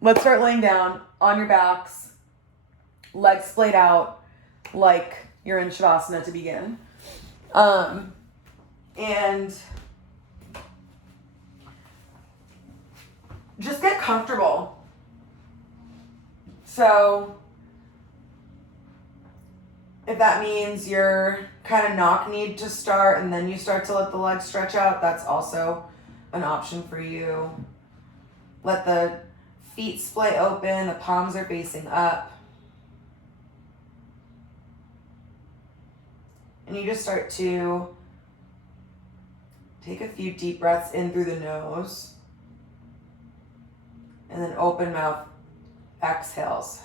Let's start laying down on your backs, legs splayed out like you're in Shavasana to begin. And just get comfortable. So if that means you're kind of knock-kneed to start and then you start to let the legs stretch out, that's also an option for you. Let the feet splay open, the palms are facing up. And you just start to take a few deep breaths in through the nose. And then open mouth exhales.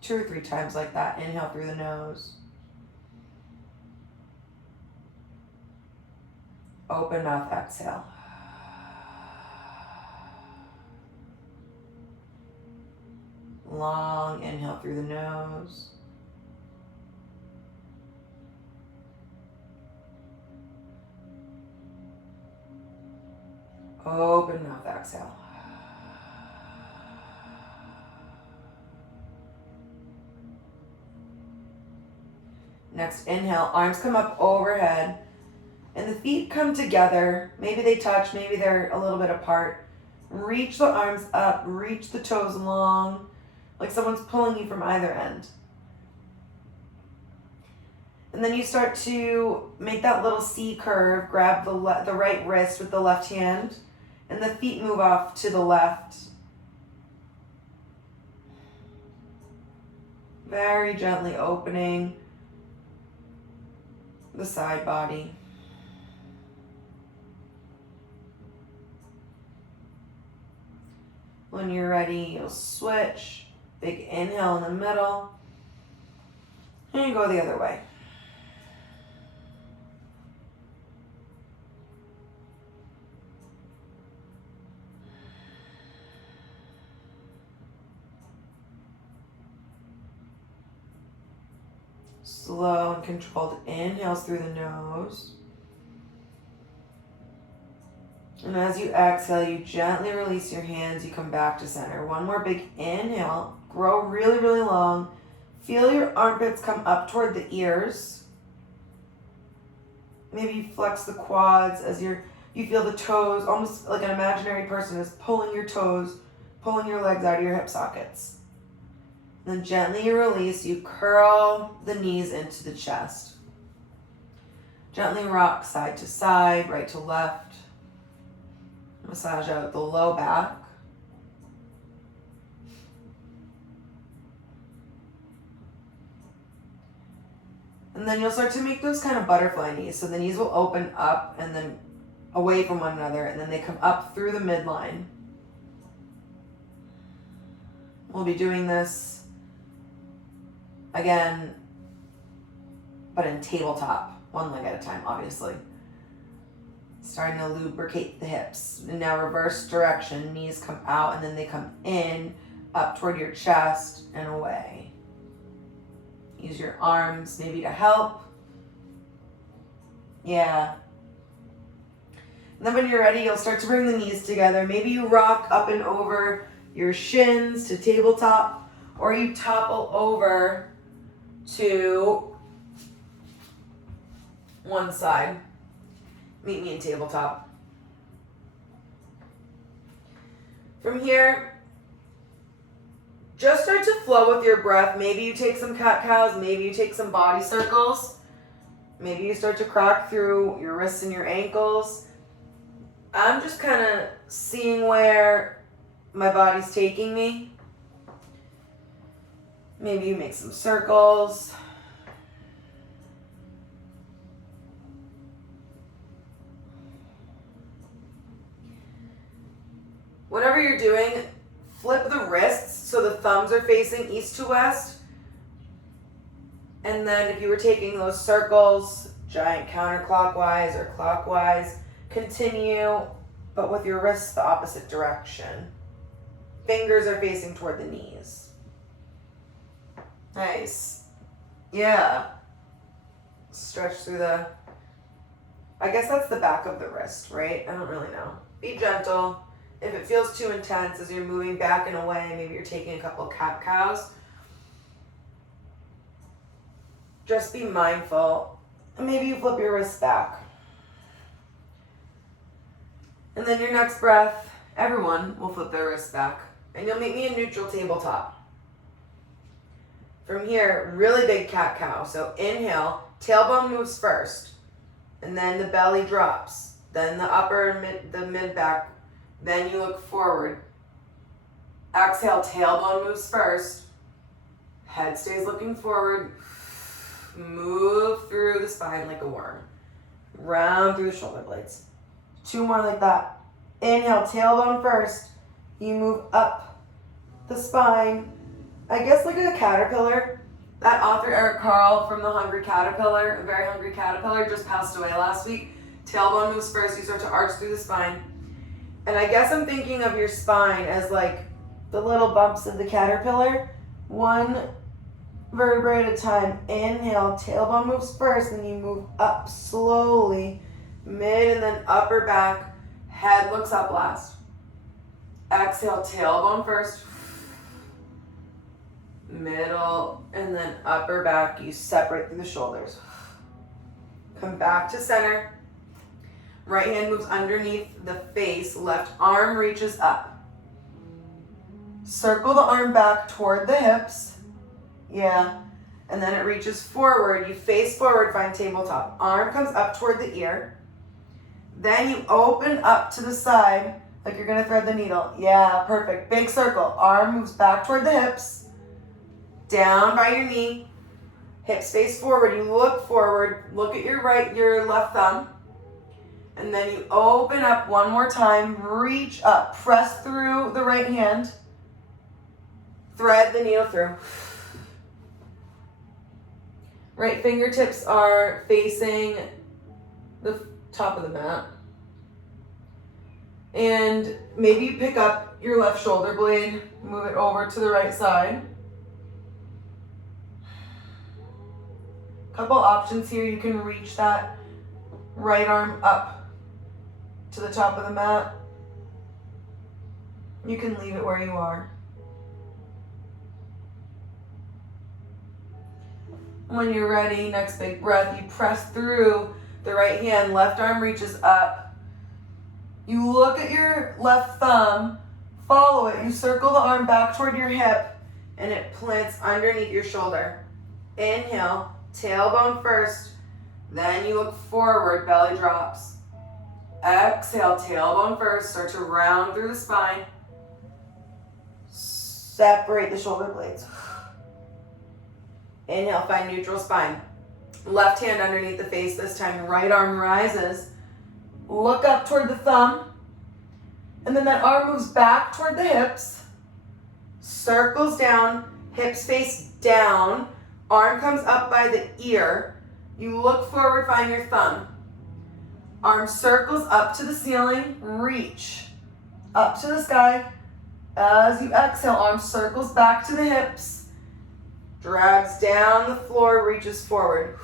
2 or 3 times like that. Inhale through the nose. Open mouth exhale. Long inhale through the nose. Open mouth exhale. Next inhale, arms come up overhead and the feet come together. Maybe they touch, maybe they're a little bit apart. Reach the arms up, reach the toes long, like someone's pulling you from either end. And then you start to make that little C curve, grab the right wrist with the left hand, and the feet move off to the left. Very gently opening the side body. When you're ready, you'll switch. Big inhale in the middle. And you go the other way. Slow and controlled inhales through the nose. And as you exhale, you gently release your hands. You come back to center. One more big inhale. Grow really, really long. Feel your armpits come up toward the ears. Maybe you flex the quads as you feel the toes, almost like an imaginary person is pulling your toes, pulling your legs out of your hip sockets. Then gently you release, you curl the knees into the chest. Gently rock side to side, right to left. Massage out the low back. And then you'll start to make those kind of butterfly knees. So the knees will open up and then away from one another, and then they come up through the midline. We'll be doing this again, but in tabletop, one leg at a time, obviously. Starting to lubricate the hips. And now reverse direction, knees come out and then they come in, up toward your chest and away. Use your arms maybe to help. Yeah. And then when you're ready, you'll start to bring the knees together. Maybe you rock up and over your shins to tabletop, or you topple over to one side. Meet me in tabletop. From here, just start to flow with your breath. Maybe you take some cat-cows, maybe you take some body circles. Maybe you start to crack through your wrists and your ankles. I'm just kind of seeing where my body's taking me. Maybe you make some circles. Whatever you're doing, flip the wrists so the thumbs are facing east to west. And then if you were taking those circles, giant counterclockwise or clockwise, continue, but with your wrists the opposite direction. Fingers are facing toward the knees. Nice. Yeah. Stretch through I guess that's the back of the wrist, right? I don't really know. Be gentle. If it feels too intense as you're moving back and away, maybe you're taking a couple cat-cows, just be mindful. And maybe you flip your wrists back. And then your next breath, everyone will flip their wrists back. And you'll meet me in neutral tabletop. From here, really big cat-cow. So inhale, tailbone moves first. And then the belly drops. Then the upper, the mid-back. Then you look forward. Exhale, tailbone moves first. Head stays looking forward. Move through the spine like a worm. Round through the shoulder blades. 2 more like that. Inhale, tailbone first. You move up the spine. I guess like a caterpillar. That author, Eric Carle from The Hungry Caterpillar, A Very Hungry Caterpillar, just passed away last week. Tailbone moves first. You start to arch through the spine. And I guess I'm thinking of your spine as like the little bumps of the caterpillar. 1 vertebrae at a time. Inhale, tailbone moves first, and you move up slowly. Mid and then upper back. Head looks up last. Exhale, tailbone first. Middle and then upper back. You separate through the shoulders. Come back to center. Right hand moves underneath the face. Left arm reaches up. Circle the arm back toward the hips. Yeah. And then it reaches forward. You face forward, find tabletop. Arm comes up toward the ear. Then you open up to the side like you're going to thread the needle. Yeah, perfect. Big circle. Arm moves back toward the hips. Down by your knee. Hips face forward. You look forward. Look at your left thumb. And then you open up 1 more time. Reach up. Press through the right hand. Thread the needle through. Right fingertips are facing the top of the mat. And maybe you pick up your left shoulder blade, move it over to the right side. Couple options here. You can reach that right arm up to the top of the mat. You can leave it where you are. When you're ready, next big breath, you press through the right hand, left arm reaches up. You look at your left thumb, follow it, you circle the arm back toward your hip, and it plants underneath your shoulder. Inhale, tailbone first, then you look forward, belly drops. Exhale, tailbone first, start to round through the spine. Separate the shoulder blades. Inhale, find neutral spine. Left hand underneath the face this time. Right arm rises. Look up toward the thumb. And then that arm moves back toward the hips. Circles down. Hips face down. Arm comes up by the ear. You look forward, find your thumb. Arm circles up to the ceiling. Reach up to the sky. As you exhale, arm circles back to the hips. Drags down the floor, reaches forward.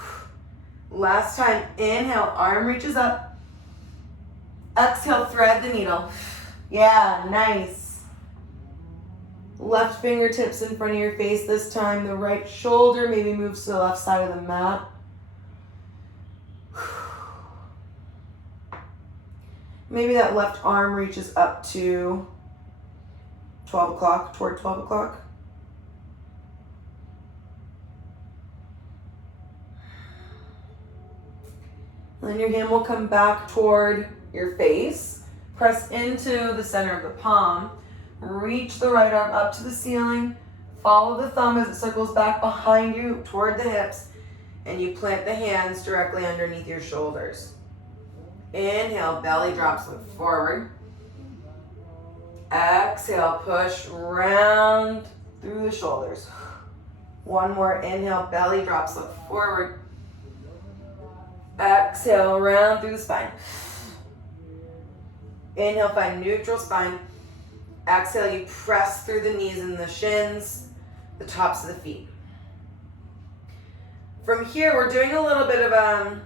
Last time, inhale, arm reaches up. Exhale, thread the needle. Yeah, nice. Left fingertips in front of your face this time. The right shoulder maybe moves to the left side of the mat. Maybe that left arm reaches up to 12 o'clock, toward 12 o'clock. Then your hand will come back toward your face. Press into the center of the palm. Reach the right arm up to the ceiling. Follow the thumb as it circles back behind you toward the hips. And you plant the hands directly underneath your shoulders. Inhale, belly drops, look forward. Exhale, push round through the shoulders. 1 more, inhale, belly drops, look forward. Exhale, round through the spine. Inhale, find neutral spine. Exhale, you press through the knees and the shins, the tops of the feet. From here, we're doing a little bit of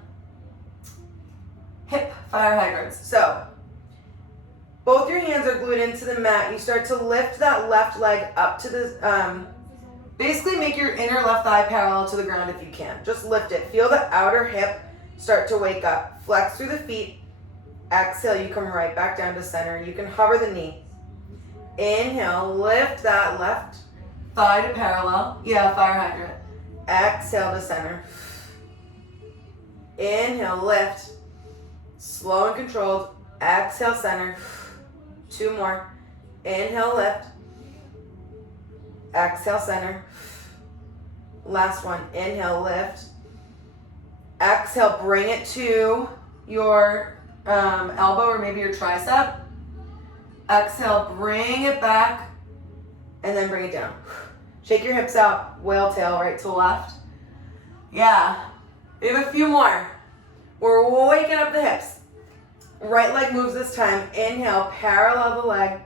hip fire hydrants. So, Both your hands are glued into the mat. You start to lift that left leg up to the, basically make your inner left thigh parallel to the ground if you can. Just lift it. Feel the outer hip start to wake up. Flex through the feet. Exhale, you come right back down to center. You can hover the knee. Inhale, lift that left thigh to parallel. Yeah, fire hydrant. Exhale to center. Inhale, lift. Slow and controlled. Exhale, center. 2 more. Inhale, lift. Exhale, center. Last one. Inhale, lift. Exhale, bring it to your elbow or maybe your tricep. Exhale, bring it back, and then bring it down. Shake your hips out, whale tail, right to left. Yeah, we have a few more. We're waking up the hips. Right leg moves this time. Inhale, parallel the leg.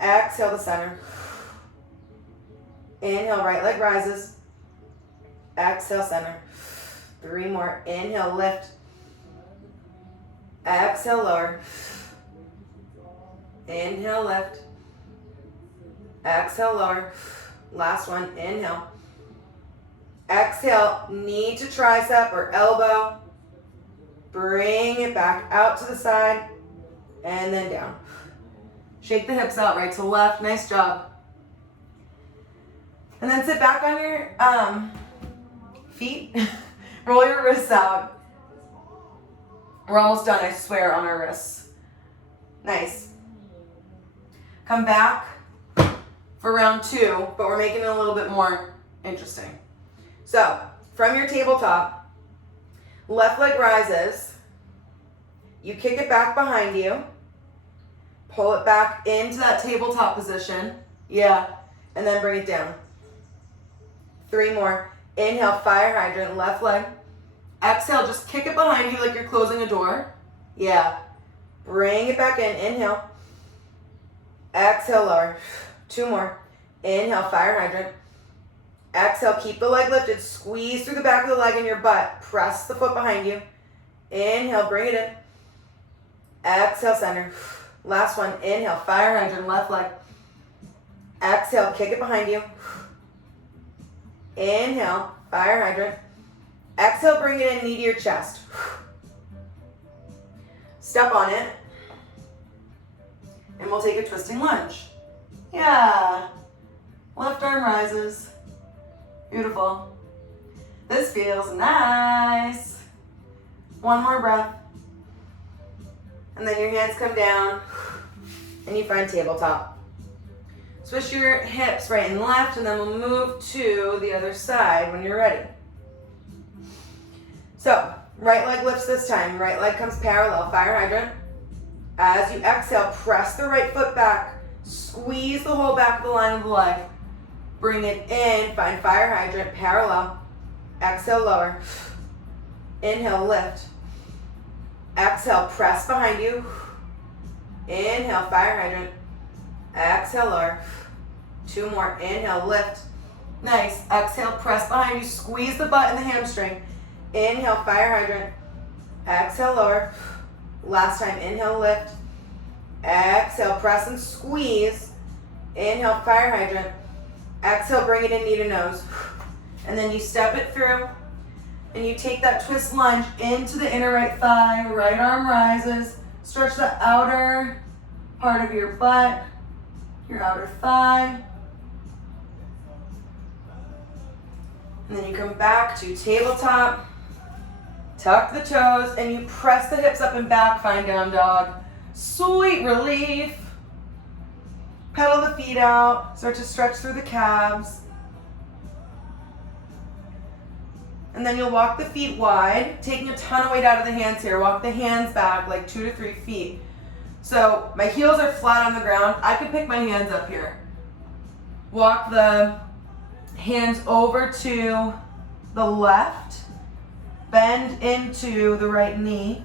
Exhale to center. Inhale, right leg rises. Exhale, center. 3 more. Inhale, lift. Exhale, lower. Inhale, lift. Exhale, lower. Last one. Inhale. Exhale, knee to tricep or elbow. Bring it back out to the side and then down. Shake the hips out right to left. Nice job. And then sit back on your feet. Roll your wrists out. We're almost done, I swear, on our wrists. Nice. Come back for round 2, but we're making it a little bit more interesting. So, from your tabletop, left leg rises. You kick it back behind you. Pull it back into that tabletop position. Yeah. And then bring it down. 3 more. Inhale, fire hydrant, left leg. Exhale, just kick it behind you like you're closing a door. Yeah. Bring it back in. Inhale. Exhale, lower. 2 more. Inhale, fire hydrant. Exhale, keep the leg lifted. Squeeze through the back of the leg and your butt. Press the foot behind you. Inhale, bring it in. Exhale, center. Last one. Inhale, fire hydrant, left leg. Exhale, kick it behind you. Inhale, fire hydrant. Exhale, bring it in, knee to your chest. Step on it. And we'll take a twisting lunge. Yeah. Left arm rises. Beautiful. This feels nice. 1 more breath. And then your hands come down and you find tabletop. Switch your hips right and left, and then we'll move to the other side when you're ready. So, right leg lifts this time. Right leg comes parallel, fire hydrant. As you exhale, press the right foot back. Squeeze the whole back of the line of the leg. Bring it in, find fire hydrant, parallel. Exhale, lower. Inhale, lift. Exhale, press behind you. Inhale, fire hydrant. Exhale, lower. 2 more. Inhale, lift. Nice. Exhale, press behind you. Squeeze the butt and the hamstring. Inhale, fire hydrant. Exhale, lower. Last time. Inhale, lift. Exhale, press and squeeze. Inhale, fire hydrant. Exhale, bring it in, knee to nose. And then you step it through. And you take that twist lunge into the inner right thigh. Right arm rises. Stretch the outer part of your butt. Your outer thigh. And then you come back to tabletop. Tuck the toes and you press the hips up and back, find down dog. Sweet relief. Pedal the feet out. Start to stretch through the calves. And then you'll walk the feet wide, taking a ton of weight out of the hands here. Walk the hands back like 2 to 3 feet. So my heels are flat on the ground. I could pick my hands up here. Walk the hands over to the left. Bend into the right knee.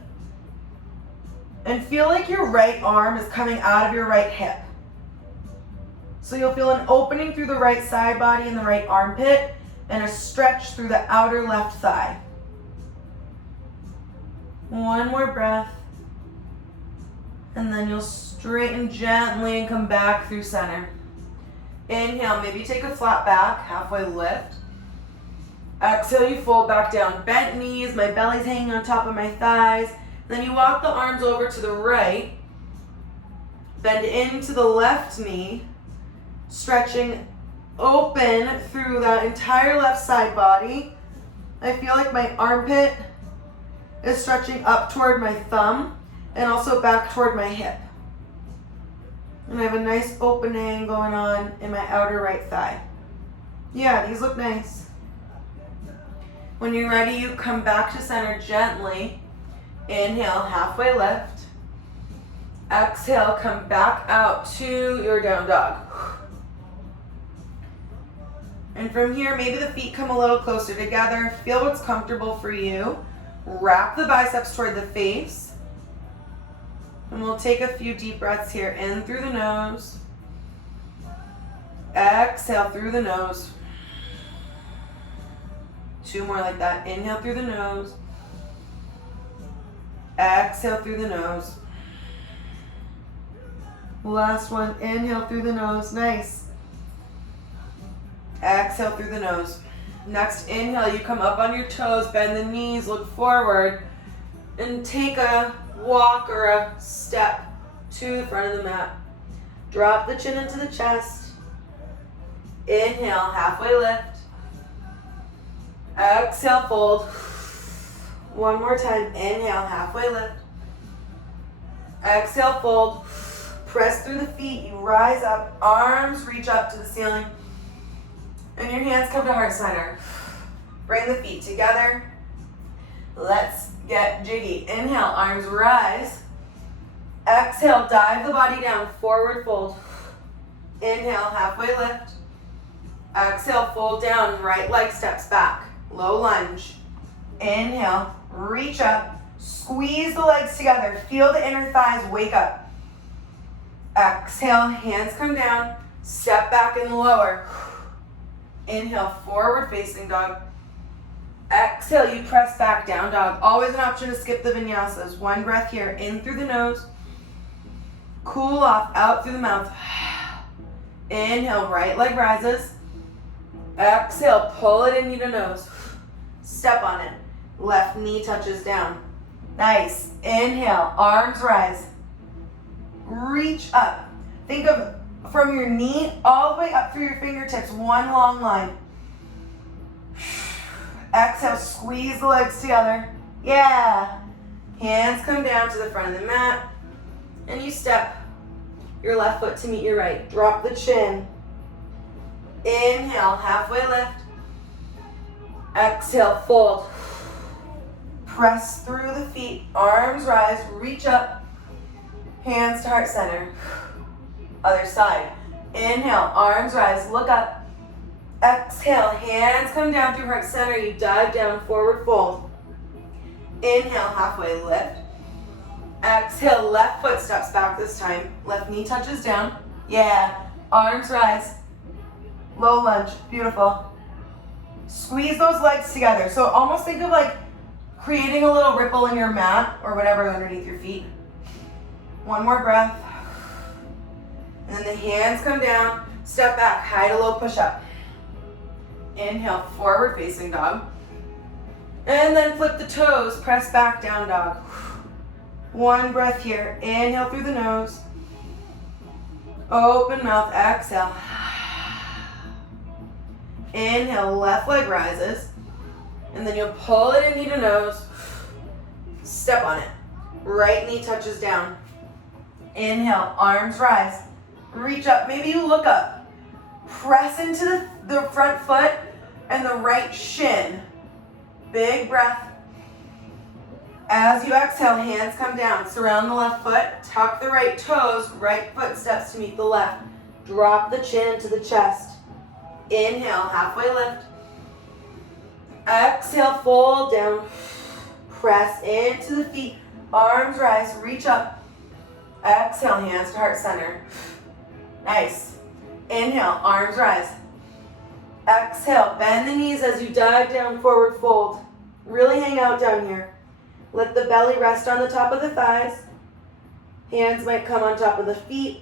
And feel like your right arm is coming out of your right hip. So you'll feel an opening through the right side body and the right armpit, and a stretch through the outer left thigh. 1 more breath. And then you'll straighten gently and come back through center. Inhale, maybe take a flat back, halfway lift. Exhale, you fold back down. Bent knees, my belly's hanging on top of my thighs. Then you walk the arms over to the right. Bend into the left knee, stretching open through that entire left side body. I feel like my armpit is stretching up toward my thumb and also back toward my hip. And I have a nice opening going on in my outer right thigh. Yeah, these look nice. When you're ready, you come back to center gently. Inhale, halfway lift. Exhale, come back out to your down dog. And from here, maybe the feet come a little closer together. Feel what's comfortable for you. Wrap the biceps toward the face. And we'll take a few deep breaths here. In through the nose. Exhale through the nose. 2 more like that. Inhale through the nose. Exhale through the nose. Last one. Inhale through the nose. Nice. Exhale through the nose. Next inhale, you come up on your toes, bend the knees, look forward, and take a walk or a step to the front of the mat. Drop the chin into the chest. Inhale, halfway lift. Exhale, fold. One more time. Inhale, halfway lift. Exhale, fold. Press through the feet. You rise up. Arms reach up to the ceiling. And your hands come to heart center. Bring the feet together. Let's get jiggy. Inhale, arms rise. Exhale, dive the body down. Forward fold. Inhale, halfway lift. Exhale, fold down. Right leg steps back. Low lunge. Inhale, reach up. Squeeze the legs together. Feel the inner thighs wake up. Exhale, hands come down. Step back and lower. Inhale, forward facing dog. Exhale, you press back, down dog. Always an option to skip the vinyasas. One breath here, in through the nose. Cool off, out through the mouth. Inhale, right leg rises. Exhale, pull it in, knee to nose. Step on it. Left knee touches down. Nice. Inhale, arms rise. Reach up. Think of from your knee all the way up through your fingertips, one long line. Exhale, squeeze the legs together. Yeah. Hands come down to the front of the mat. And you step your left foot to meet your right. Drop the chin. Inhale, halfway lift. Exhale, fold. Press through the feet. Arms rise, reach up. Hands to heart center. Other side. Inhale, arms rise, look up. Exhale, hands come down through heart center. You dive down, forward fold. Inhale, halfway lift. Exhale, left foot steps back this time. Left knee touches down. Yeah. Arms rise. Low lunge. Beautiful. Squeeze those legs together. So almost think of like creating a little ripple in your mat or whatever underneath your feet. One more breath. And then the hands come down. Step back. High to low push up. Inhale, forward facing dog. And then flip the toes. Press back, down dog. One breath here. Inhale through the nose. Open mouth. Exhale. Inhale, left leg rises. And then you'll pull it in, knee to nose. Step on it. Right knee touches down. Inhale, arms rise. Reach up. Maybe you look up. Press into the front foot and the right shin. Big breath. As you exhale, hands come down. Surround the left foot. Tuck the right toes. Right foot steps to meet the left. Drop the chin into the chest. Inhale, halfway lift. Exhale, fold down. Press into the feet. Arms rise, reach up. Exhale, hands to heart center. Nice. Inhale, arms rise. Exhale, bend the knees as you dive down, forward fold. Really hang out down here. Let the belly rest on the top of the thighs. Hands might come on top of the feet,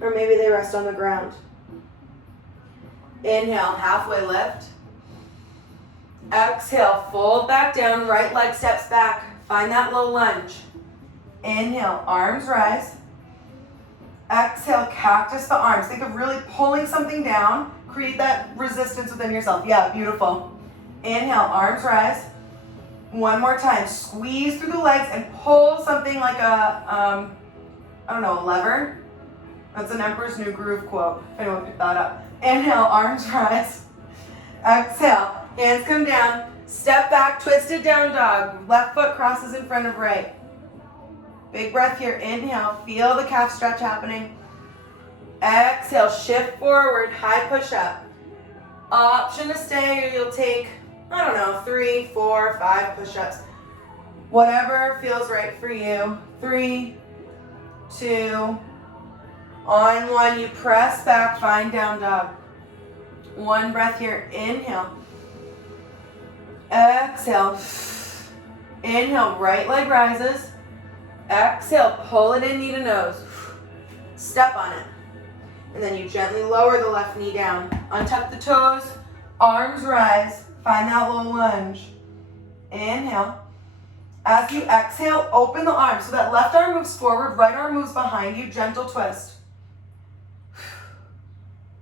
or maybe they rest on the ground. Inhale, halfway lift. Exhale, fold back down, right leg steps back. Find that low lunge. Inhale, arms rise. Exhale, cactus the arms. Think of really pulling something down. Create that resistance within yourself. Yeah, beautiful. Inhale, arms rise. One more time. Squeeze through the legs and pull something like a, I don't know, a lever. That's an Emperor's New Groove quote, if anyone picked that up. Inhale, arms rise. Exhale, hands come down. Step back, twisted down dog. Left foot crosses in front of right. Big breath here. Inhale, feel the calf stretch happening. Exhale, shift forward, high push up. Option to stay, or you'll take, I don't know, 3, 4, 5 push-ups. Whatever feels right for you. 3, 2, on 1, you press back, find down dog. 1 breath here, inhale. Exhale. Inhale, right leg rises. Exhale, pull it in, knee to nose. Step on it. And then you gently lower the left knee down. Untuck the toes, arms rise. Find that low lunge. Inhale. As you exhale, open the arms. So that left arm moves forward, right arm moves behind you. Gentle twist.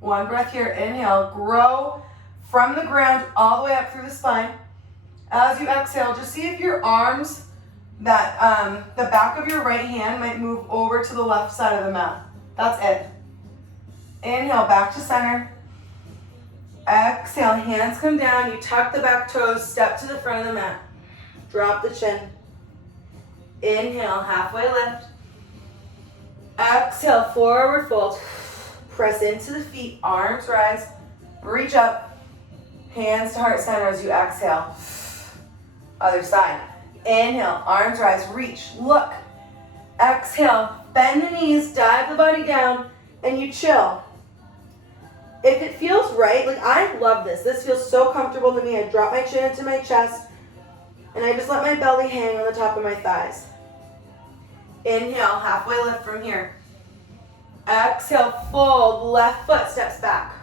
1 breath here. Inhale. Grow from the ground all the way up through the spine. As you exhale, just see if your arms, that the back of your right hand might move over to the left side of the mat. That's it. Inhale, back to center. Exhale, hands come down. You tuck the back toes, step to the front of the mat. Drop the chin. Inhale, halfway lift. Exhale, forward fold. Press into the feet, arms rise. Reach up. Hands to heart center as you exhale. Other side. Inhale, arms rise, reach, look. Exhale, bend the knees, dive the body down, and you chill. If it feels right, like I love this. This feels so comfortable to me. I drop my chin into my chest, and I just let my belly hang on the top of my thighs. Inhale, halfway lift from here. Exhale, fold, left foot steps back.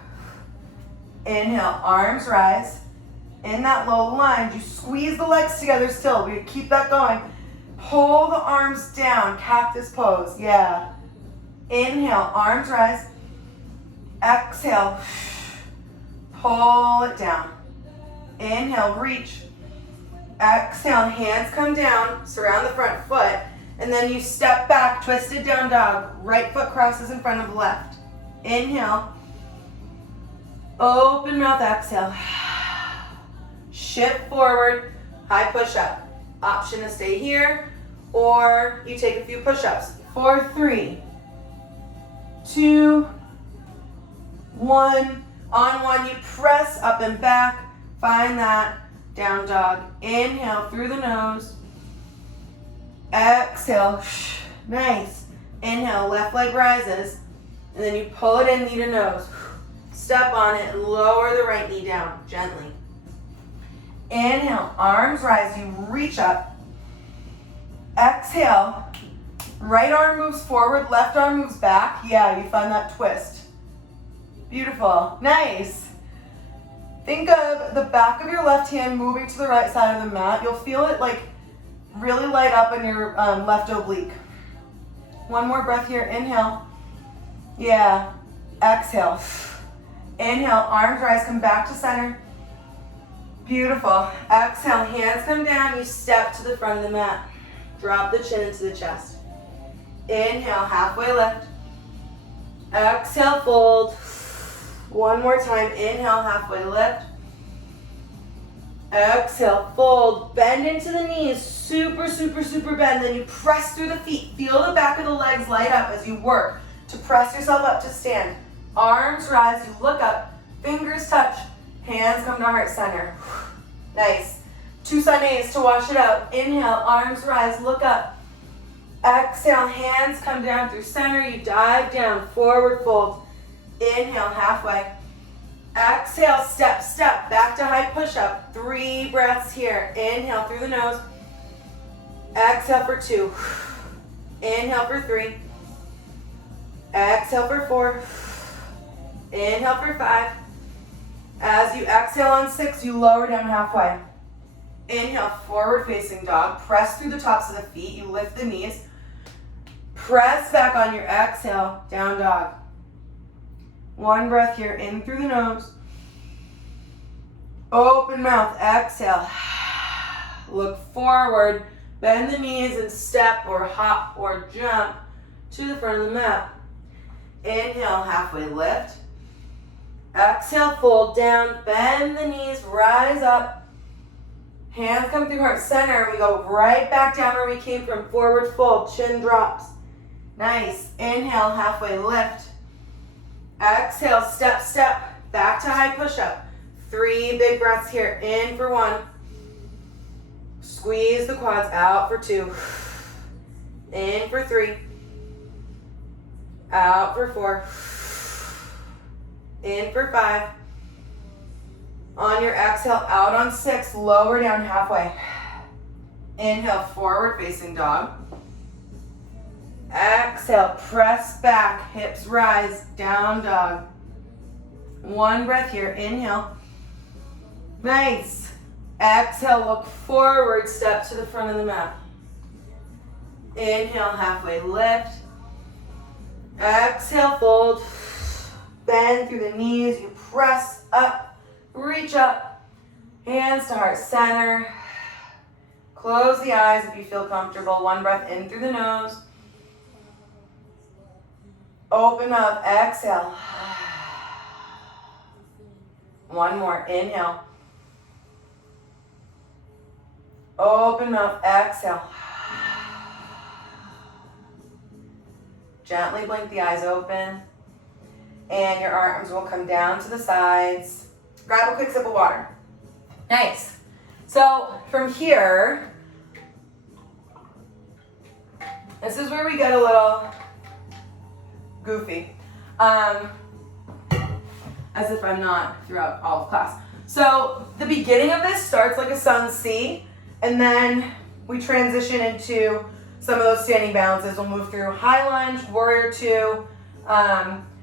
Inhale, arms rise. In that low lunge, you squeeze the legs together still. We keep that going. Pull the arms down, cactus pose, yeah. Inhale, arms rise. Exhale, pull it down. Inhale, reach. Exhale, hands come down, surround the front foot, and then you step back, twisted down dog. Right foot crosses in front of left. Inhale, open mouth, exhale. Shift forward, high push up. Option to stay here, or you take a few push-ups. 4, 3, 2, 1. On 1, you press up and back. Find that down dog. Inhale through the nose. Exhale. Nice. Inhale, left leg rises. And then you pull it in, knee to nose. Step on it, lower the right knee down gently. Inhale, arms rise, you reach up. Exhale, right arm moves forward, left arm moves back. Yeah, you find that twist. Beautiful, nice. Think of the back of your left hand moving to the right side of the mat. You'll feel it like really light up in your left oblique. 1 more breath here, inhale. Yeah, exhale. Inhale, arms rise, come back to center. Beautiful. Exhale, hands come down, you step to the front of the mat. Drop the chin into the chest. Inhale, halfway lift. Exhale, fold. 1 more time, inhale, halfway lift. Exhale, fold, bend into the knees, super, super, super bend. Then you press through the feet. Feel the back of the legs light up as you work to press yourself up to stand. Arms rise, you look up, fingers touch. Hands come to heart center. Nice. 2 sunnies to wash it out. Inhale, arms rise, look up. Exhale, hands come down through center. You dive down, forward fold. Inhale, halfway. Exhale, step, step, back to high push-up. 3 breaths here. Inhale through the nose. Exhale for 2. Inhale for 3. Exhale for 4. Inhale for 5. As you exhale on 6, you lower down halfway. Inhale, forward facing dog. Press through the tops of the feet. You lift the knees. Press back on your exhale, down dog. One breath here, in through the nose. Open mouth, exhale. Look forward, bend the knees and step or hop or jump to the front of the mat. Inhale, halfway lift. Exhale, fold down, bend the knees, rise up. Hands come through heart center. We go right back down where we came from. Forward fold, chin drops. Nice. Inhale, halfway lift. Exhale, step, step. Back to high push-up. 3 big breaths here. In for 1. Squeeze the quads out for 2. In for 3. Out for 4. In for 5. On your exhale, out on 6, lower down halfway. Inhale, forward facing dog. Exhale, press back, hips rise, down dog. 1 breath here, inhale. Nice. Exhale, look forward, step to the front of the mat. Inhale, halfway lift. Exhale, fold. Bend through the knees, you press up. Reach up, hands to heart center. Close the eyes if you feel comfortable. 1 breath in through the nose. Open up, exhale. 1 more, inhale. Open mouth, exhale. Gently blink the eyes open. And your arms will come down to the sides. Grab a quick sip of water. Nice. So from here, this is where we get a little goofy. As if I'm not throughout all of class. So the beginning of this starts like a sun C, and then we transition into some of those standing balances. We'll move through high lunge, warrior 2.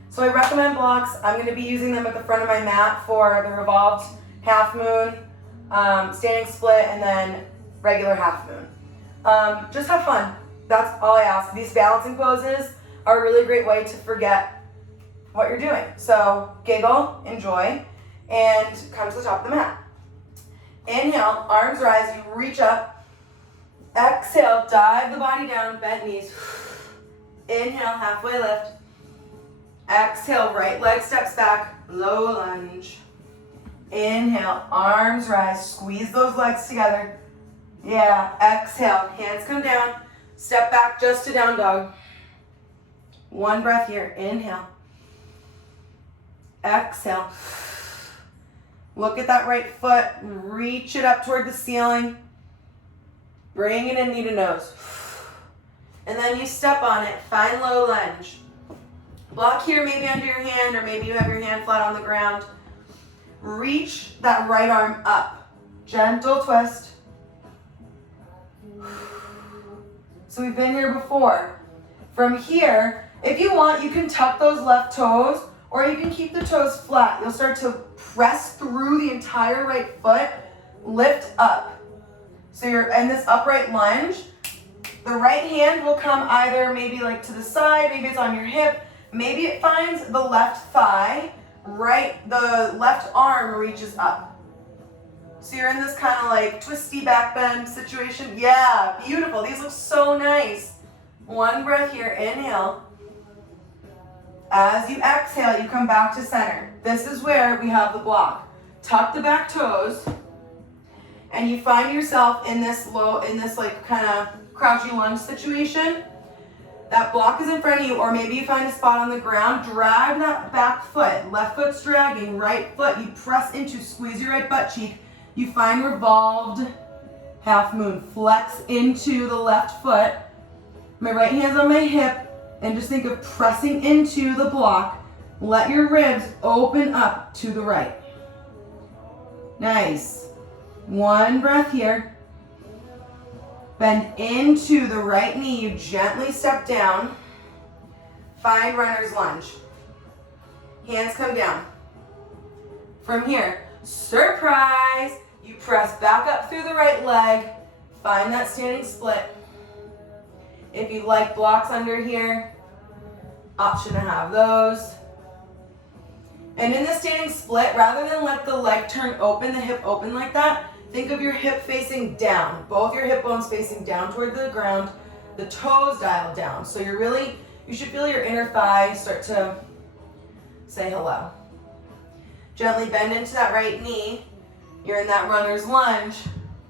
So I recommend blocks. I'm going to be using them at the front of my mat for the revolved half moon, standing split, and then regular half moon. Just have fun. That's all I ask. These balancing poses are a really great way to forget what you're doing. So giggle, enjoy, and come to the top of the mat. Inhale, arms rise, you reach up. Exhale, dive the body down, bent knees. Inhale, halfway lift. Exhale, right leg steps back, low lunge. Inhale, arms rise, squeeze those legs together. Yeah, exhale, hands come down, step back just to down dog. 1 breath here, inhale. Exhale. Look at that right foot, reach it up toward the ceiling. Bring it in knee to nose. And then you step on it, find low lunge. Block here, maybe under your hand, or maybe you have your hand flat on the ground. Reach that right arm up. Gentle twist. So we've been here before. From here, if you want, you can tuck those left toes, or you can keep the toes flat. You'll start to press through the entire right foot, lift up. So you're in this upright lunge. The right hand will come either maybe like to the side, maybe it's on your hip, maybe it finds the left thigh, the left arm reaches up. So you're in this kind of like twisty back bend situation. Yeah, beautiful. These look so nice. 1 breath here, inhale. As you exhale, you come back to center. This is where we have the block. Tuck the back toes, and you find yourself in this like kind of crouchy lunge situation. That block is in front of you, or maybe you find a spot on the ground. Drag that back foot. Left foot's dragging, right foot. You press into, squeeze your right butt cheek. You find revolved half moon. Flex into the left foot. My right hand's on my hip, and just think of pressing into the block. Let your ribs open up to the right. Nice. 1 breath here. Bend into the right knee. You gently step down. Find runner's lunge. Hands come down. From here, surprise, you press back up through the right leg. Find that standing split. If you'd like blocks under here, option to have those. And in the standing split, rather than let the leg turn open, the hip open like that, think of your hip facing down. Both your hip bones facing down toward the ground, the toes dialed down. So you should feel your inner thigh start to say hello. Gently bend into that right knee. You're in that runner's lunge.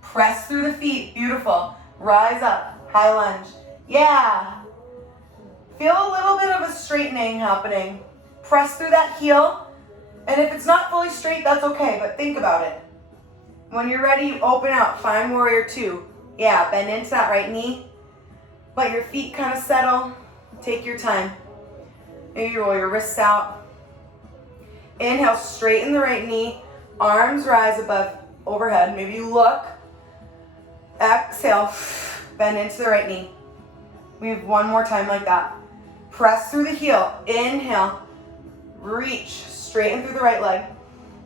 Press through the feet, beautiful. Rise up, high lunge. Yeah. Feel a little bit of a straightening happening. Press through that heel. And if it's not fully straight, that's okay, but think about it. When you're ready, you open out, find warrior two. Yeah, bend into that right knee. Let your feet kind of settle. Take your time. Maybe roll your wrists out. Inhale, straighten the right knee. Arms rise above, overhead. Maybe you look. Exhale, bend into the right knee. We have one more time like that. Press through the heel. Inhale, reach, straighten through the right leg.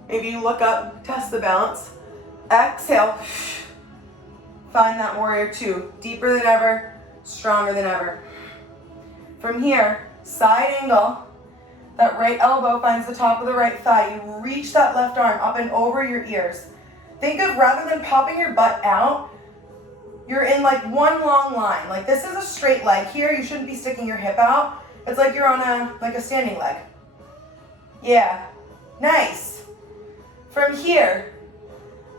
Maybe you look up, test the balance. Exhale, find that warrior two. Deeper than ever, stronger than ever. From here, side angle. That right elbow finds the top of the right thigh. You reach that left arm up and over your ears. Think of, rather than popping your butt out, you're in like one long line. Like this is a straight leg here. You shouldn't be sticking your hip out. It's like you're on a standing leg. Yeah, nice. From here,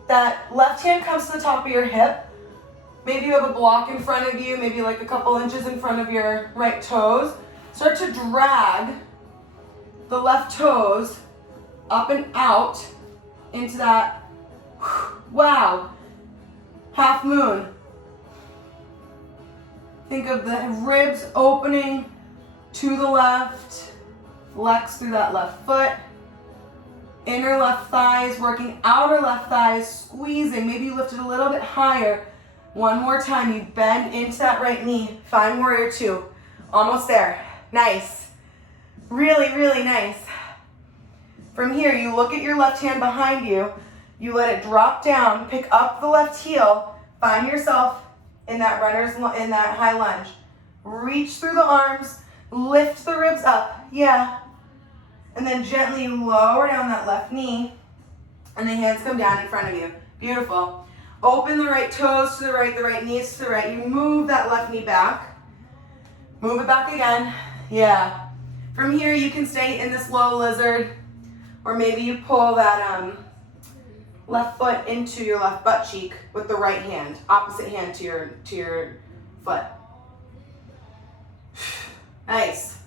that left hand comes to the top of your hip. Maybe you have a block in front of you, maybe like a couple inches in front of your right toes. Start to drag the left toes up and out into that, wow, half moon. Think of the ribs opening to the left, flex through that left foot. Inner left thighs working, outer left thighs squeezing. Maybe you lift it a little bit higher. One more time, you bend into that right knee. Find warrior two. Almost there. Nice. Really, really nice. From here, you look at your left hand behind you. You let it drop down, pick up the left heel. Find yourself in that high lunge. Reach through the arms, lift the ribs up. Yeah. And then gently lower down that left knee, and the hands come down in front of you. Beautiful. Open the right toes to the right knees to the right. You move that left knee back. Move it back again. Yeah. From here, you can stay in this low lizard, or maybe you pull that left foot into your left butt cheek with the right hand, opposite hand to your foot. Nice.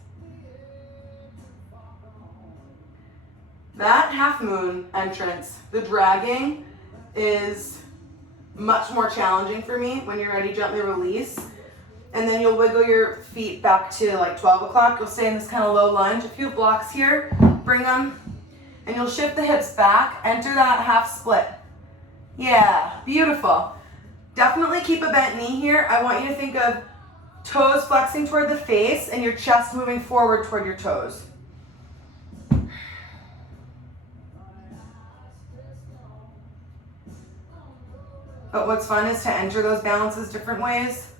That half moon entrance, the dragging, is much more challenging for me. When you're ready, gently release. And then you'll wiggle your feet back to like 12 o'clock. You'll stay in this kind of low lunge. A few blocks here, bring them. And you'll shift the hips back, enter that half split. Yeah, beautiful. Definitely keep a bent knee here. I want you to think of toes flexing toward the face and your chest moving forward toward your toes. But what's fun is to enter those balances different ways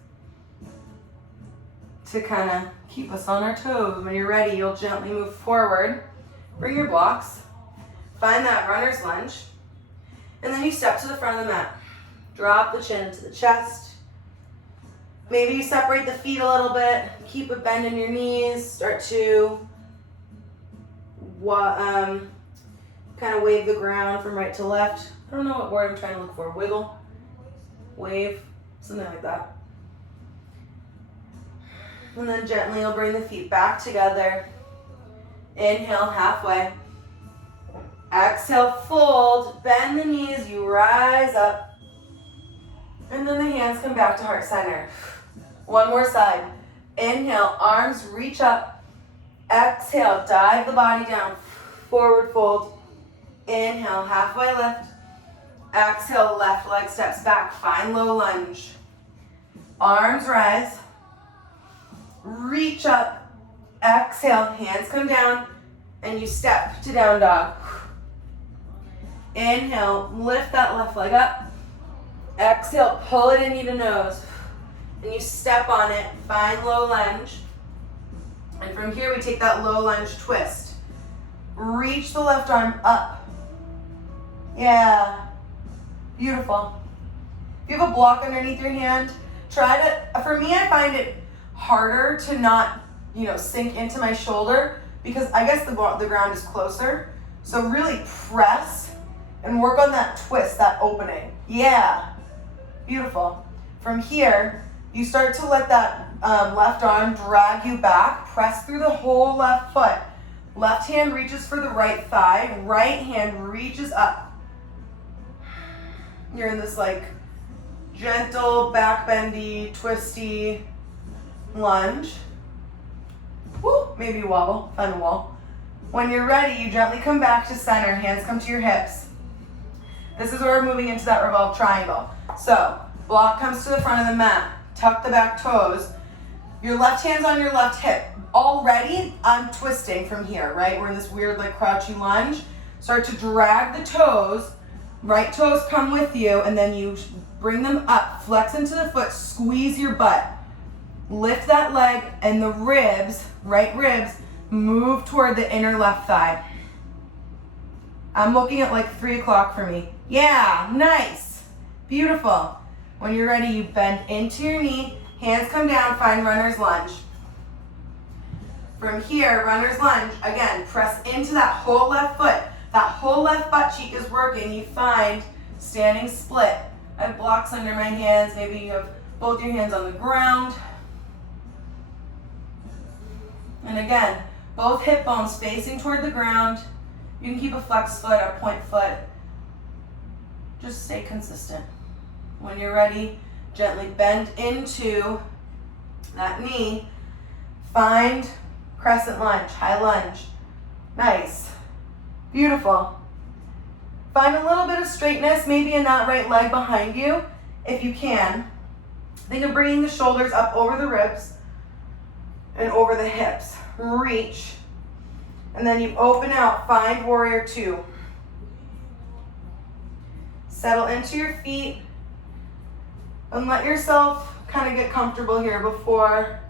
to kind of keep us on our toes. When you're ready, you'll gently move forward. Bring your blocks. Find that runner's lunge. And then you step to the front of the mat. Drop the chin to the chest. Maybe you separate the feet a little bit. Keep a bend in your knees. Start to kind of wave the ground from right to left. I don't know what word I'm trying to look for. Wiggle. Wave, something like that. And then gently you'll bring the feet back together. Inhale halfway. Exhale, fold, bend the knees, you rise up. And then the hands come back to heart center. One more side. Inhale, arms reach up. Exhale, dive the body down. Forward fold. Inhale, halfway lift. Exhale, left leg steps back. Find low lunge. Arms rise. Reach up. Exhale, hands come down, and you step to down dog. Inhale, lift that left leg up. Exhale, pull it in knee to nose. And you step on it, find low lunge. And from here, we take that low lunge twist. Reach the left arm up. Yeah, beautiful. If you have a block underneath your hand, try to, for me, I find it harder to not, sink into my shoulder because I guess the ground is closer. So really press and work on that twist, that opening. Yeah, beautiful. From here, you start to let that left arm drag you back. Press through the whole left foot. Left hand reaches for the right thigh. Right hand reaches up. You're in this like gentle, back bendy, twisty lunge. Woo, maybe wobble, find a wall. When you're ready, you gently come back to center. Hands come to your hips. This is where we're moving into that revolve triangle. So, block comes to the front of the mat. Tuck the back toes. Your left hand's on your left hip. Already, I'm twisting from here, right? We're in this weird like crouchy lunge. Start to drag the toes. Right toes come with you, and then you bring them up. Flex into the foot, squeeze your butt. Lift that leg, and the ribs, right ribs, move toward the inner left thigh. I'm looking at like 3 o'clock for me. Yeah, nice. Beautiful. When you're ready, you bend into your knee, hands come down, find runner's lunge. From here, runner's lunge, again, press into that whole left foot. That whole left butt cheek is working. You find standing split. I have blocks under my hands. Maybe you have both your hands on the ground. And again, both hip bones facing toward the ground. You can keep a flex foot, a point foot. Just stay consistent. When you're ready, gently bend into that knee. Find crescent lunge, high lunge. Nice. Beautiful. Find a little bit of straightness, maybe in that right leg behind you, if you can. Think of bringing the shoulders up over the ribs and over the hips. Reach. And then you open out, find warrior two. Settle into your feet and let yourself kind of get comfortable here before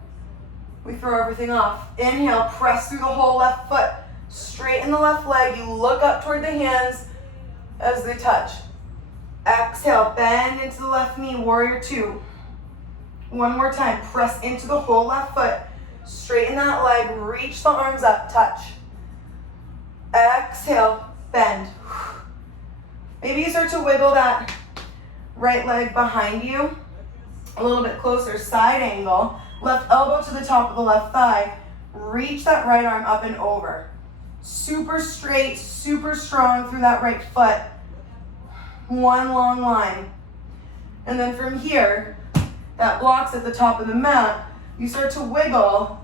we throw everything off. Inhale, press through the whole left foot. Straighten the left leg. You look up toward the hands as they touch. Exhale, bend into the left knee, warrior two. One more time, press into the whole left foot. Straighten that leg, reach the arms up, touch. Exhale, bend. Maybe you start to wiggle that right leg behind you a little bit closer, side angle. Left elbow to the top of the left thigh. Reach that right arm up and over. Super straight, super strong through that right foot. One long line. And then from here, that blocks at the top of the mat, you start to wiggle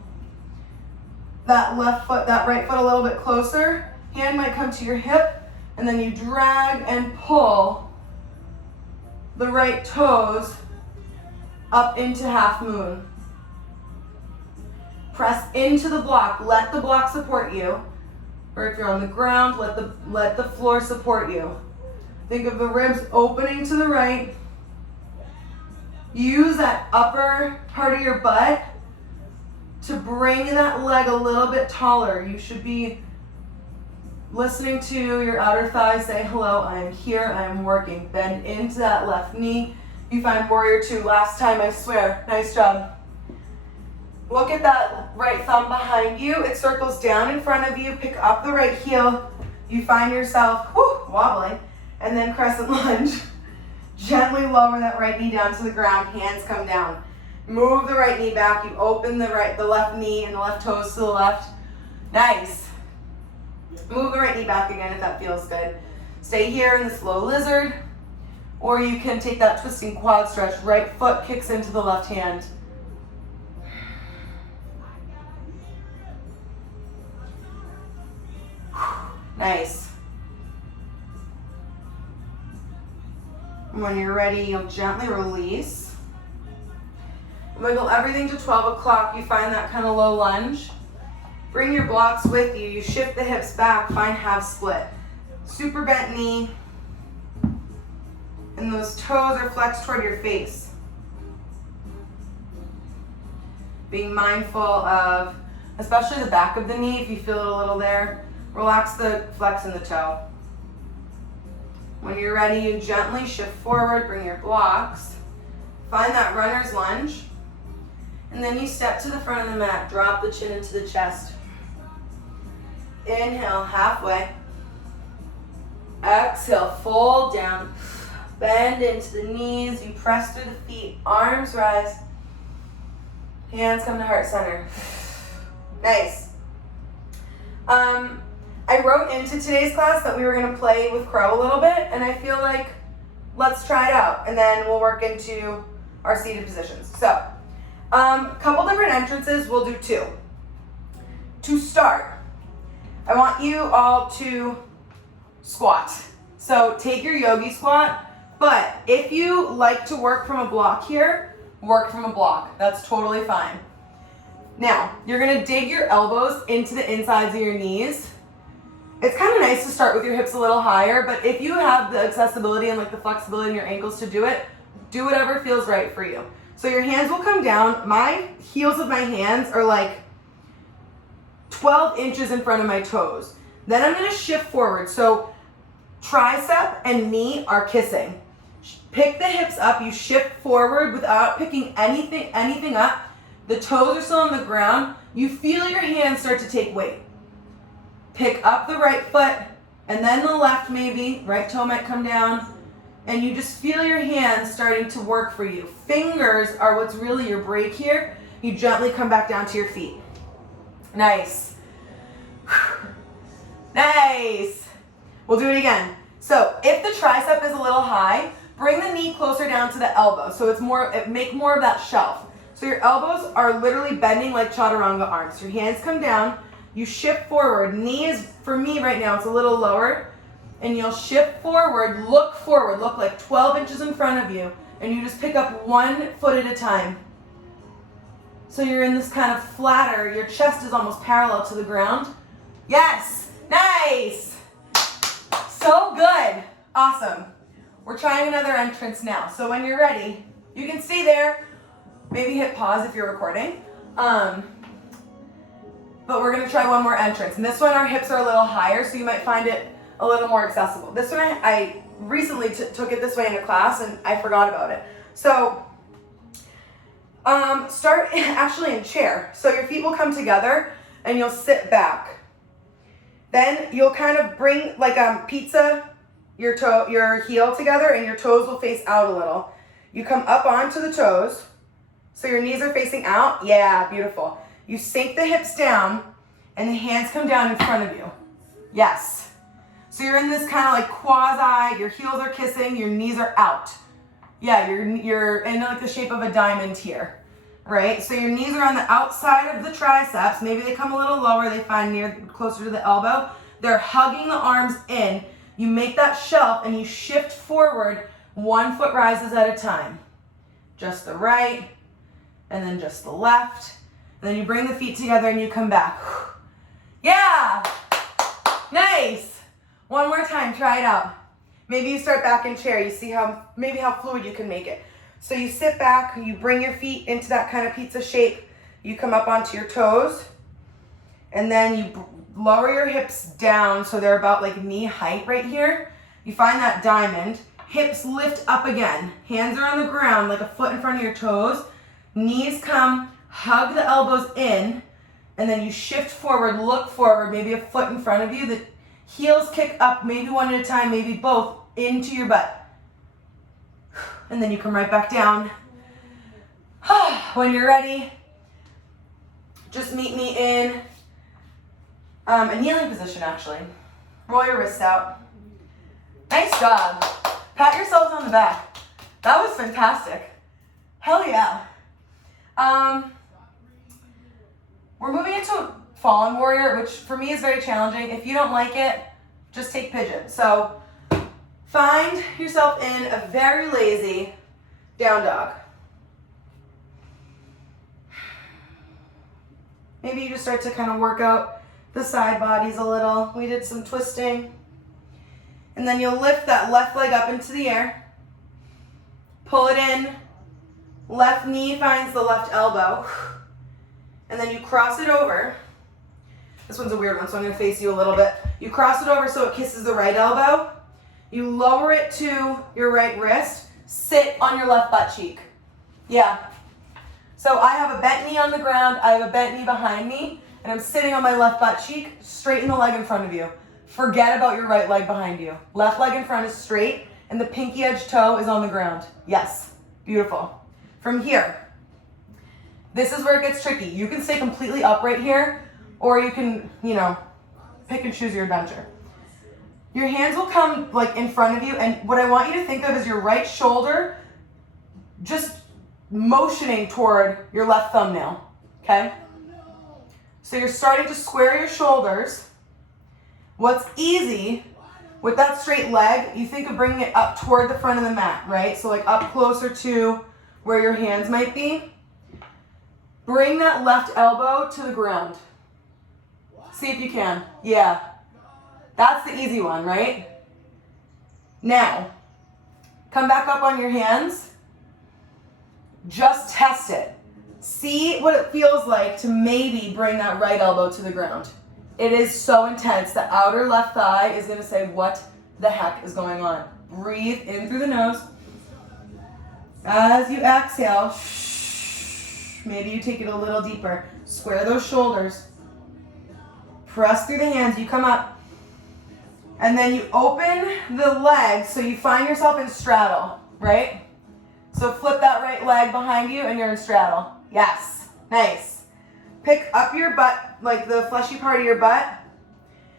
that left foot, that right foot a little bit closer. Hand might come to your hip, and then you drag and pull the right toes up into half moon. Press into the block. Let the block support you. Or if you're on the ground, let the floor support you. Think of the ribs opening to the right. Use that upper part of your butt to bring that leg a little bit taller. You should be listening to your outer thigh say, hello, I am here, I am working. Bend into that left knee. You find warrior two. Last time, I swear. Nice job. Look at that right thumb behind you. It circles down in front of you. Pick up the right heel. You find yourself wobbling. And then crescent lunge. Gently lower that right knee down to the ground. Hands come down. Move the right knee back. You open the left knee and the left toes to the left. Nice. Move the right knee back again if that feels good. Stay here in this low lizard. Or you can take that twisting quad stretch. Right foot kicks into the left hand. Nice. When you're ready, you'll gently release. Wiggle everything to 12 o'clock. You find that kind of low lunge. Bring your blocks with you. You shift the hips back, find half split. Super bent knee. And those toes are flexed toward your face. Being mindful of, especially the back of the knee, if you feel it a little there. Relax the flex in the toe. When you're ready, you gently shift forward, bring your blocks. Find that runner's lunge. And then you step to the front of the mat, drop the chin into the chest. Inhale, halfway. Exhale, fold down. Bend into the knees, you press through the feet, arms rise. Hands come to heart center. Nice. I wrote into today's class that we were gonna play with crow a little bit, and I feel like let's try it out, and then we'll work into our seated positions. So, couple different entrances, we'll do 2. To start, I want you all to squat. So take your yogi squat, but if you like to work from a block here, work from a block. That's totally fine. Now, you're gonna dig your elbows into the insides of your knees. It's kind of nice to start with your hips a little higher, but if you have the accessibility and like the flexibility in your ankles to do it, do whatever feels right for you. So your hands will come down. My heels of my hands are like 12 inches in front of my toes. Then I'm gonna shift forward. So tricep and knee are kissing. Pick the hips up, you shift forward without picking anything up. The toes are still on the ground. You feel your hands start to take weight. Pick up the right foot and then the left maybe, right toe might come down, and you just feel your hands starting to work for you. Fingers are what's really your brake here. You gently come back down to your feet. Nice. Nice. We'll do it again. So if the tricep is a little high, bring the knee closer down to the elbow. So make more of that shelf. So your elbows are literally bending like chaturanga arms. Your hands come down, you shift forward. Knee is, for me right now, it's a little lower. And you'll shift forward, look like 12 inches in front of you. And you just pick up 1 foot at a time. So you're in this kind of flatter, your chest is almost parallel to the ground. Yes, nice. So good, awesome. We're trying another entrance now. So when you're ready, you can stay there. Maybe hit pause if you're recording. But we're gonna try one more entrance. And this one, our hips are a little higher, so you might find it a little more accessible. This one, I recently took it this way in a class and I forgot about it. So start actually in chair. So your feet will come together and you'll sit back. Then you'll kind of bring like pizza, your heel together, and your toes will face out a little. You come up onto the toes. So your knees are facing out. Yeah, beautiful. You sink the hips down and the hands come down in front of you. Yes. So you're in this kind of like quasi, your heels are kissing, your knees are out. Yeah, you're in like the shape of a diamond here, right? So your knees are on the outside of the triceps. Maybe they come a little lower, they find closer to the elbow. They're hugging the arms in. You make that shelf and you shift forward, 1 foot rises at a time. Just the right, and then just the left. And then you bring the feet together and you come back. Yeah, nice. One more time, try it out. Maybe you start back in chair. You see how fluid you can make it. So you sit back, you bring your feet into that kind of pizza shape. You come up onto your toes, and then you lower your hips down so they're about like knee height right here. You find that diamond. Hips lift up again. Hands are on the ground like a foot in front of your toes. Knees come, hug the elbows in, and then you shift forward, look forward, maybe a foot in front of you. The heels kick up, maybe one at a time, maybe both, into your butt. And then you come right back down. When you're ready, just meet me in a kneeling position, actually. Roll your wrists out. Nice job. Pat yourselves on the back. That was fantastic. Hell yeah. We're moving into Fallen Warrior, which for me is very challenging. If you don't like it, just take pigeon. So find yourself in a very lazy down dog. Maybe you just start to kind of work out the side bodies a little. We did some twisting. And then you'll lift that left leg up into the air. Pull it in. Left knee finds the left elbow. And then you cross it over. This one's a weird one, so I'm going to face you a little bit. You cross it over so it kisses the right elbow. You lower it to your right wrist. Sit on your left butt cheek. Yeah. So I have a bent knee on the ground. I have a bent knee behind me. And I'm sitting on my left butt cheek. Straighten the leg in front of you. Forget about your right leg behind you. Left leg in front is straight. And the pinky edge toe is on the ground. Yes. Beautiful. From here, this is where it gets tricky. You can stay completely upright here, or you can, pick and choose your adventure. Your hands will come like in front of you, and what I want you to think of is your right shoulder just motioning toward your left thumbnail, okay? So you're starting to square your shoulders. What's easy with that straight leg, you think of bringing it up toward the front of the mat, right? So like up closer to where your hands might be. Bring that left elbow to the ground. See if you can. Yeah. That's the easy one, right? Now, come back up on your hands. Just test it. See what it feels like to maybe bring that right elbow to the ground. It is so intense. The outer left thigh is going to say, what the heck is going on? Breathe in through the nose. As you exhale, maybe you take it a little deeper. Square those shoulders. Press through the hands. You come up. And then you open the legs so you find yourself in straddle, right? So flip that right leg behind you and you're in straddle. Yes. Nice. Pick up your butt, like the fleshy part of your butt.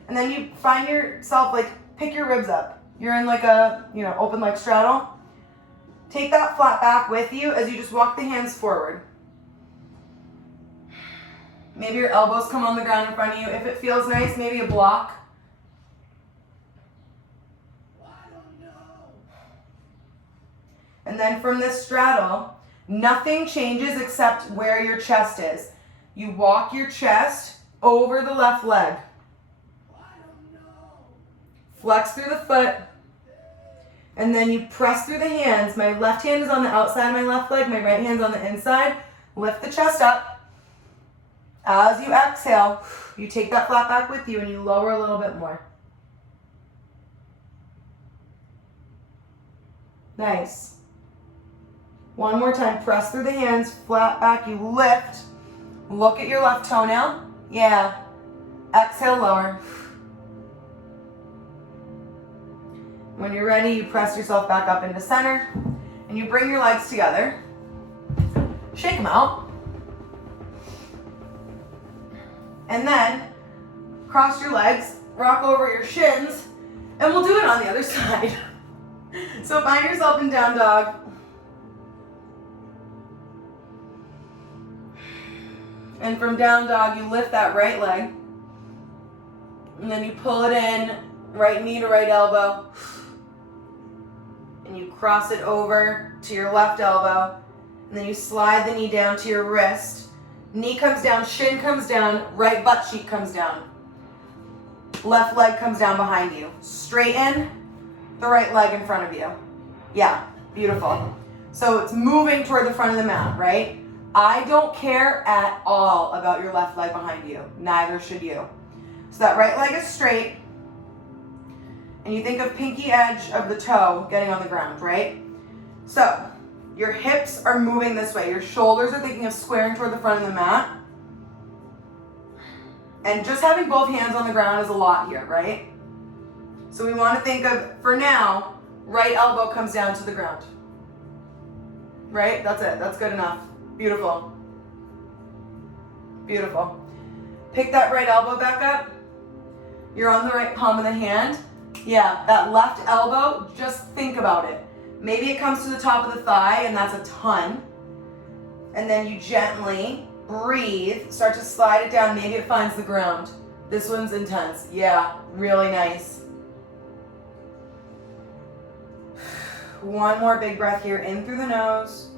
And then you find yourself, like, pick your ribs up. You're in like a, open leg straddle. Take that flat back with you as you just walk the hands forward. Maybe your elbows come on the ground in front of you. If it feels nice, maybe a block. And then from this straddle, nothing changes except where your chest is. You walk your chest over the left leg. Flex through the foot. And then you press through the hands. My left hand is on the outside of my left leg. My right hand's on the inside. Lift the chest up. As you exhale, you take that flat back with you and you lower a little bit more. Nice. One more time. Press through the hands. Flat back. You lift. Look at your left toenail. Yeah. Exhale, lower. When you're ready, you press yourself back up into center and you bring your legs together. Shake them out. And then cross your legs, rock over your shins, and we'll do it on the other side. So find yourself in down dog. And from down dog, you lift that right leg. And then you pull it in, right knee to right elbow. And you cross it over to your left elbow. And then you slide the knee down to your wrist. Knee comes down, shin comes down, right butt cheek comes down. Left leg comes down behind you. Straighten the right leg in front of you. Yeah, beautiful. So it's moving toward the front of the mat, right? I don't care at all about your left leg behind you. Neither should you. So that right leg is straight. And you think of pinky edge of the toe getting on the ground, right? So your hips are moving this way. Your shoulders are thinking of squaring toward the front of the mat. And just having both hands on the ground is a lot here, right? So we want to think of, for now, right elbow comes down to the ground. Right? That's it. That's good enough. Beautiful. Beautiful. Pick that right elbow back up. You're on the right palm of the hand. Yeah, that left elbow, just think about it. Maybe it comes to the top of the thigh, and that's a ton. And then you gently breathe, start to slide it down. Maybe it finds the ground. This one's intense. Yeah, really nice. One more big breath here, in through the nose.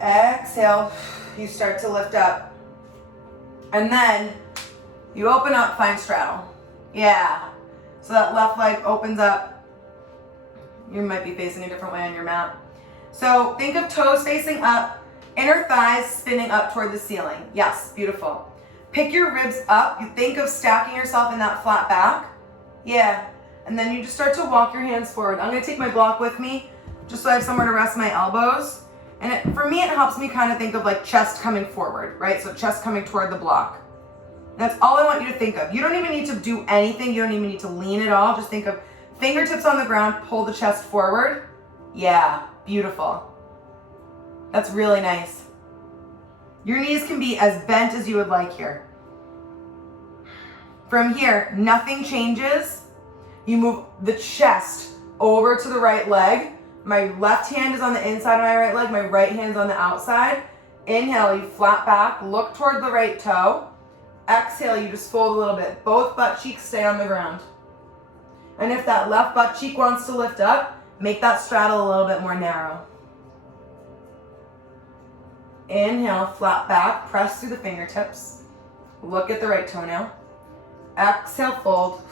Exhale, you start to lift up. And then you open up, find straddle. Yeah. So that left leg opens up. You might be facing a different way on your mat. So think of toes facing up, inner thighs spinning up toward the ceiling. Yes, beautiful. Pick your ribs up. You think of stacking yourself in that flat back. Yeah. And then you just start to walk your hands forward. I'm going to take my block with me just so I have somewhere to rest my elbows. And for me, it helps me kind of think of like chest coming forward, right? So chest coming toward the block. That's all I want you to think of. You don't even need to do anything. You don't even need to lean at all. Just think of fingertips on the ground, pull the chest forward. Yeah, beautiful. That's really nice. Your knees can be as bent as you would like here. From here, nothing changes. You move the chest over to the right leg. My left hand is on the inside of my right leg. My right hand's on the outside. Inhale, you flat back, look toward the right toe. Exhale, you just fold a little bit. Both butt cheeks stay on the ground. And if that left butt cheek wants to lift up, make that straddle a little bit more narrow. Inhale, flat back, press through the fingertips. Look at the right toenail. Exhale, fold.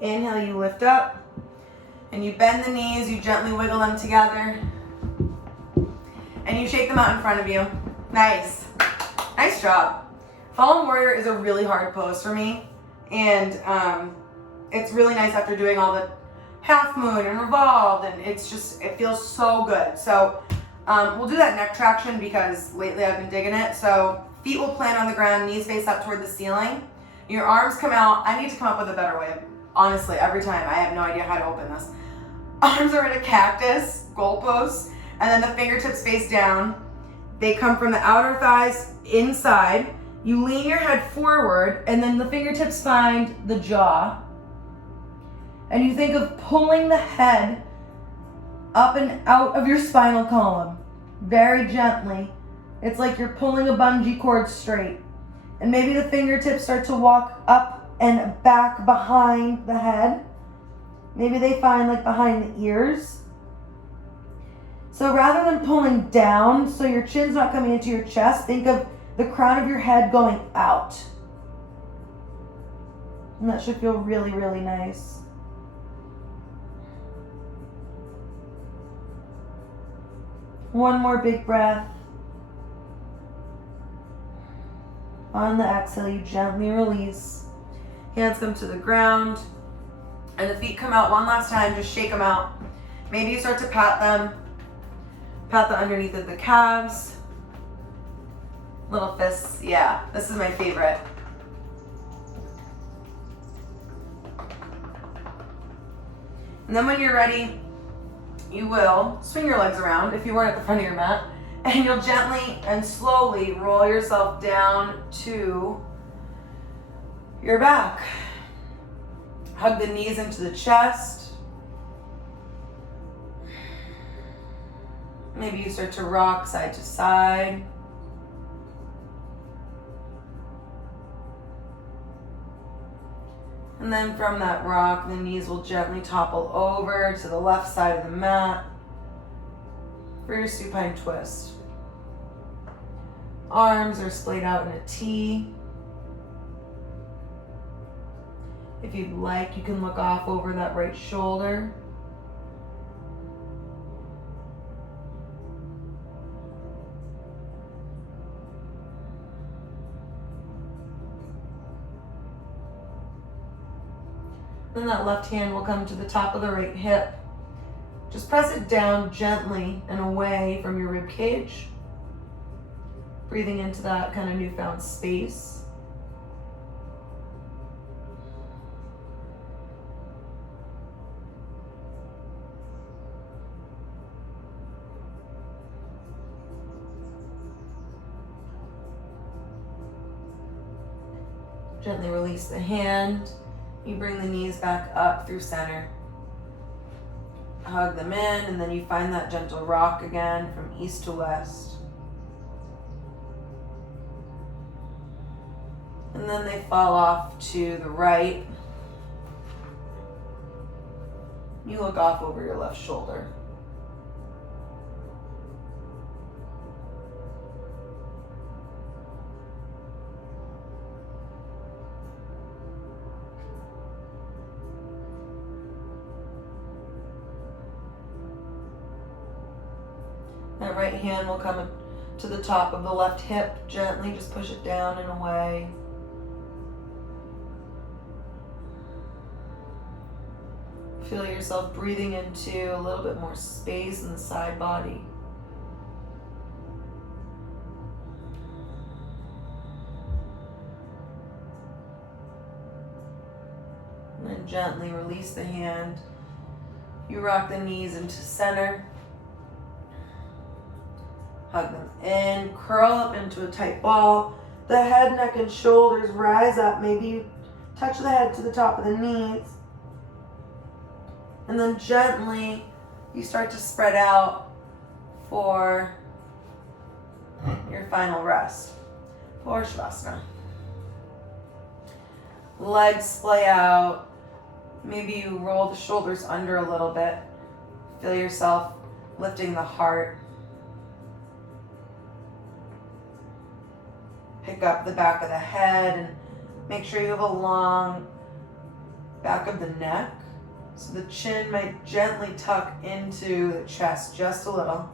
Inhale, you lift up. And you bend the knees, you gently wiggle them together. And you shake them out in front of you. Nice. Nice job. Fallen Warrior is a really hard pose for me. And it's really nice after doing all the half moon and revolved, and it feels so good. So we'll do that neck traction because lately I've been digging it. So feet will plant on the ground, knees face up toward the ceiling. Your arms come out. I need to come up with a better way. Honestly, every time I have no idea how to open this. Arms are in a cactus, goalpost, and then the fingertips face down. They come from the outer thighs inside. You lean your head forward, and then the fingertips find the jaw. And you think of pulling the head up and out of your spinal column, very gently. It's like you're pulling a bungee cord straight. And maybe the fingertips start to walk up and back behind the head. Maybe they find like behind the ears. So rather than pulling down, so your chin's not coming into your chest, think of the crown of your head going out. And that should feel really, really nice. One more big breath. On the exhale, you gently release. Hands come to the ground. And the feet come out one last time. Just shake them out. Maybe you start to pat them. Pat the underneath of the calves. Little fists. Yeah, this is my favorite. And then when you're ready, you will swing your legs around if you weren't at the front of your mat, and you'll gently and slowly roll yourself down to your back. Hug the knees into the chest. Maybe you start to rock side to side. And then from that rock, the knees will gently topple over to the left side of the mat for your supine twist. Arms are splayed out in a T. If you'd like, you can look off over that right shoulder. Then that left hand will come to the top of the right hip. Just press it down gently and away from your rib cage. Breathing into that kind of newfound space. Gently release the hand. You bring the knees back up through center. Hug them in, and then you find that gentle rock again from east to west. And then they fall off to the right. You look off over your left shoulder. That right hand will come to the top of the left hip. Gently just push it down and away. Feel yourself breathing into a little bit more space in the side body. And then gently release the hand. You rock the knees into center. Hug them in. Curl up into a tight ball. The head, neck, and shoulders rise up. Maybe you touch the head to the top of the knees. And then gently, you start to spread out for your final rest, for Shavasana. Legs splay out. Maybe you roll the shoulders under a little bit. Feel yourself lifting the heart. Pick up the back of the head and make sure you have a long back of the neck. So the chin might gently tuck into the chest just a little.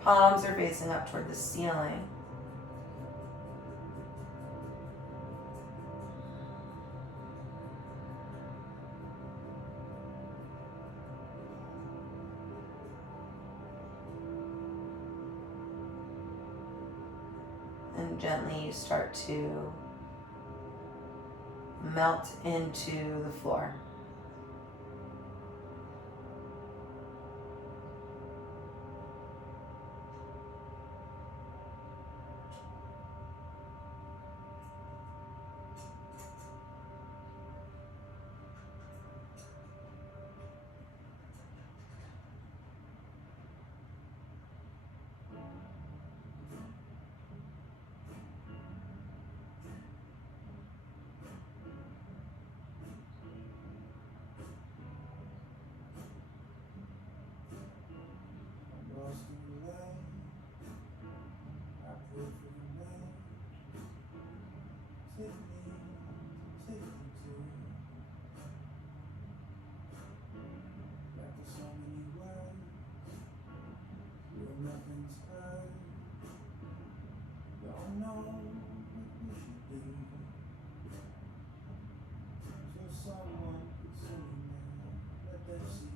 Palms are facing up toward the ceiling. And gently you start to melt into the floor.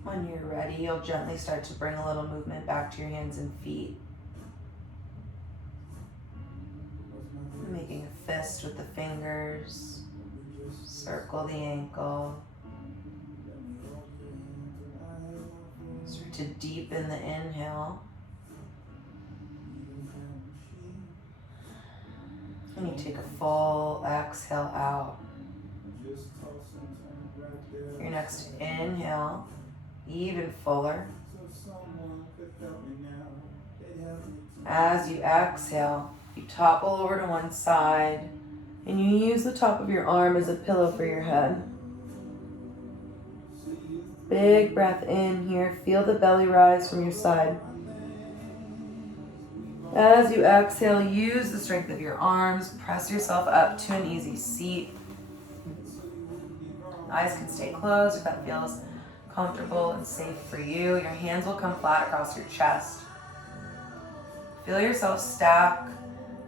When you're ready, you'll gently start to bring a little movement back to your hands and feet. Making a fist with the fingers. Circle the ankle. Start to deepen the inhale. And you take a full exhale out. Your next inhale, even fuller. As you exhale, you topple over to one side and you use the top of your arm as a pillow for your head. Big breath in here. Feel the belly rise from your side. As you exhale, use the strength of your arms. Press yourself up to an easy seat. Eyes can stay closed if that feels comfortable and safe for you. Your hands will come flat across your chest. Feel yourself stack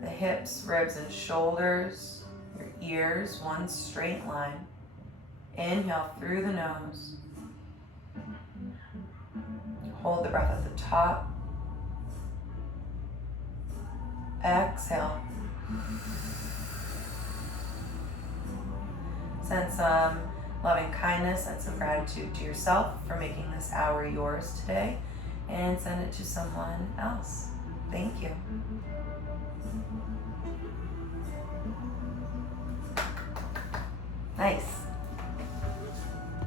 the hips, ribs, and shoulders, your ears, one straight line. Inhale through the nose. Hold the breath at the top. Exhale. Send some loving kindness and some gratitude to yourself for making this hour yours today, and send it to someone else. Thank you. Nice.